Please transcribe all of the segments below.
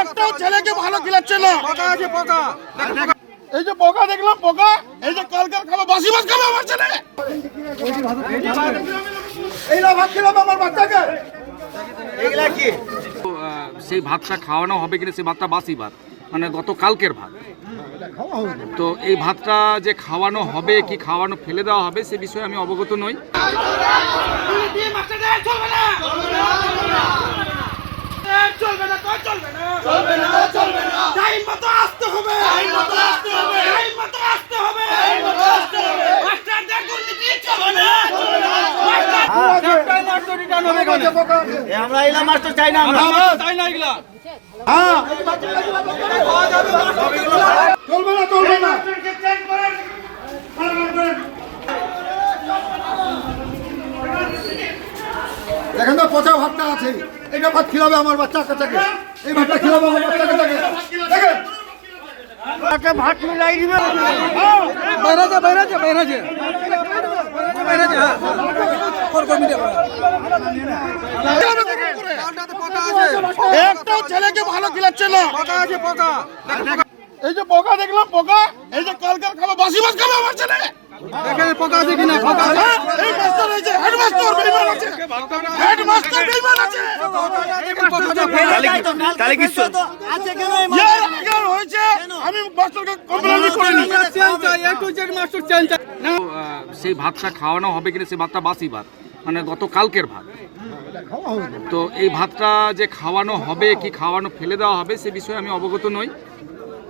একটাও ছেলেকে ভালো খিলাচ্ছে না পোকা এই যে পোকা দেখলাম পোকা। এই যে কালকার খাব বাসি মাছ খাবে আমার ছেলে। এই না ভাত খেলাম আমার বাচ্চাকে। সেই ভাতটা খাওয়ানো হবে কিনা সেই ভাতটা বাসি ভাত মানে গত কালকের ভাত। তো এই ভাতটা যে খাওয়ানো হবে কি খাওয়ানো ফেলে দেওয়া হবে সে বিষয়ে আমি অবগত নই। আমরা এলাম মাস্টার চাই না আমরা। চাই না এগুলা। হ্যাঁ। চলবে না চলবে না। দেখেন তো পচা ভাতটা আছে এটা ভাত খিলাবে আমার বাচ্চা কাচাকে এই ভাতটা খিলাবে আমার বাচ্চা কাচাকে দেখেন। ভাত মিলাই দিবে। বাইরাজে হ্যাঁ। ছেলেকে ভালো খিলাচ্ছে না। পোকা আছে পোকা। এই যে পোকা দেখলাম পোকা। এই যে কালকার খাব বাসি মাছ খাবে আমার ছেলে। দেখেন পোকা আছে কিনা পোকা আছে। এই মাস্টার আছে। হেডমাস্টার বেইমান আছে। তাহলে কি আছে কেন আগে হয়েছে। আমি মাস্টারকে কমপ্লেন করিনি। চেঞ্জ চাই A to Z master change চাই সেই ভাতটা খাওয়ানো হবে কিনা সেই ভাতটা বাসি ভাত। মানে গত কালকের ভাত। তো এই ভাতটা যে খাওয়ানো হবে কি খাওয়ানো ফেলে দেওয়া হবে সে বিষয়ে আমি অবগত নই।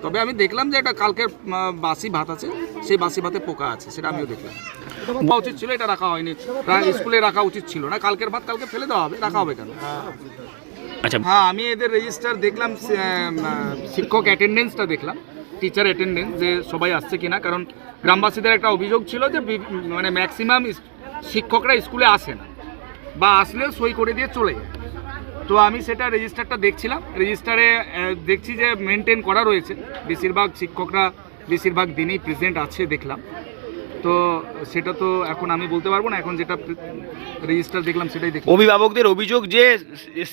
তবে আমি দেখলাম যে এটা কালকের বাসি ভাত আছে। সেই বাসি ভাতে পোকা আছে সেটা আমিও দেখলাম। উচিত ছিল এটা রাখা হয়নি। স্কুলে রাখা উচিত ছিল না। কালকের ভাত কালকে ফেলে দেওয়া হবে রাখা হবে কেন? আচ্ছা। হ্যাঁ আমি এদের রেজিস্টার দেখলাম শিক্ষক অ্যাটেন্ডেন্সটা দেখলাম টিচার অ্যাটেন্ডেন্স যে সবাই আসছে কিনা। কারণ গ্রামবাসীদের একটা অভিযোগ ছিল যে মানে ম্যাক্সিমাম শিক্ষকরা স্কুলে আসে না বা আসলেও সই করে দিয়ে চলে যায়। তো আমি সেটা রেজিস্টারটা দেখছিলাম। রেজিস্টারে দেখছি যে মেনটেন করা রয়েছে। বেশিরভাগ শিক্ষকরা বেশিরভাগ দিনেই প্রেজেন্ট আছে দেখলাম। তো সেটা তো এখন আমি বলতে পারব না এখন যেটা রেজিস্টার দেখলাম সেটাই দেখলাম। অভিভাবকদের অভিযোগ যে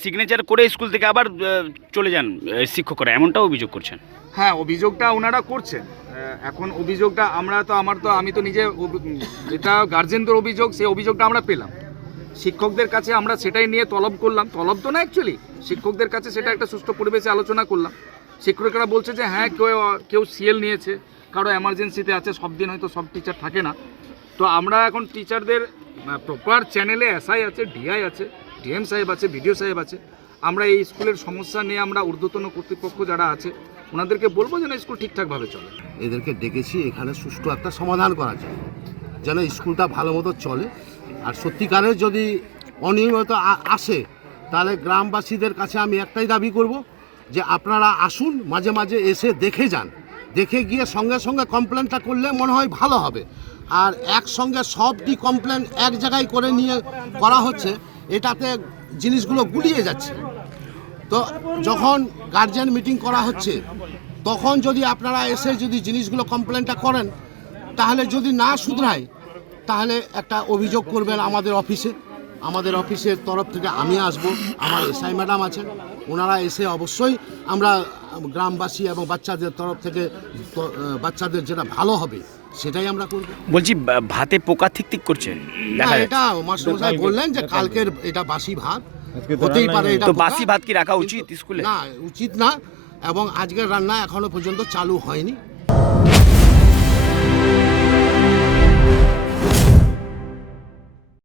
সিগনেচার করে স্কুল থেকে আবার চলে যান শিক্ষকরা এমনটাও অভিযোগ করছেন? হ্যাঁ অভিযোগটা ওনারা করছেন। এখন অভিযোগটা আমরা তো আমার তো আমি তো নিজে যেটা গার্জেনদের অভিযোগ সেই অভিযোগটা আমরা পেলাম। শিক্ষকদের কাছে আমরা সেটাই নিয়ে তলব করলাম। তলব তো না অ্যাকচুয়ালি শিক্ষকদের কাছে সেটা একটা সুস্থ পরিবেশে আলোচনা করলাম। শিক্ষকরা বলছে যে হ্যাঁ কেউ কেউ সিএল নিয়েছে। কারও এমার্জেন্সিতে আছে সব দিন হয়তো সব টিচার থাকে না। তো আমরা এখন টিচারদের প্রপার চ্যানেলে এসআই আছে ডিআই আছে ডিএম সাহেব আছে বিডিও সাহেব আছে। আমরা এই স্কুলের সমস্যা নিয়ে আমরা ঊর্ধ্বতন কর্তৃপক্ষ যারা আছে, ওনাদেরকে বলব যেন স্কুল ঠিকঠাকভাবে চলে। এদেরকে ডেকেছি, এখানে সুষ্ঠু একটা সমাধান করা যায়, যেন স্কুলটা ভালো মতো চলে। আর সত্যিকারের যদি অনিয়মিত আসে, তাহলে গ্রামবাসীদের কাছে আমি একটাই দাবি করব যে আপনারা আসুন, মাঝে মাঝে এসে দেখে যান। দেখে গিয়ে সঙ্গে সঙ্গে কমপ্লেনটা করলে মনে হয় ভালো হবে। আর একসঙ্গে সবটি কমপ্লেন এক জায়গায় করে নিয়ে করা হচ্ছে, এটাতে জিনিসগুলো গুলিয়ে যাচ্ছে। তো যখন গার্জিয়ান মিটিং করা হচ্ছে, তখন যদি আপনারা এসে যদি জিনিসগুলো কমপ্লেনটা করেন, তাহলে যদি না শুধরায়, তাহলে একটা অভিযোগ করবেন আমাদের অফিসে আমাদের অফিসের তরফ থেকে আমি আসব আমার এসআই ম্যাডাম আছেন ওনারা এসে অবশ্যই আমরা গ্রামবাসী এবং বাচ্চাদের তরফ থেকে বাচ্চাদের যেটা ভালো হবে সেটাই আমরা করব। বলছি ভাতে পোকা ঠিক ঠিক করছে। এটা মাস্টারমশাই বললেন যে কালকের এটা বাসি ভাত হতেই পারে এটা তো বাসি ভাত কি রাখা উচিত স্কুলে? না উচিত না এবং আজকের রান্না এখনও পর্যন্ত চালু হয়নি।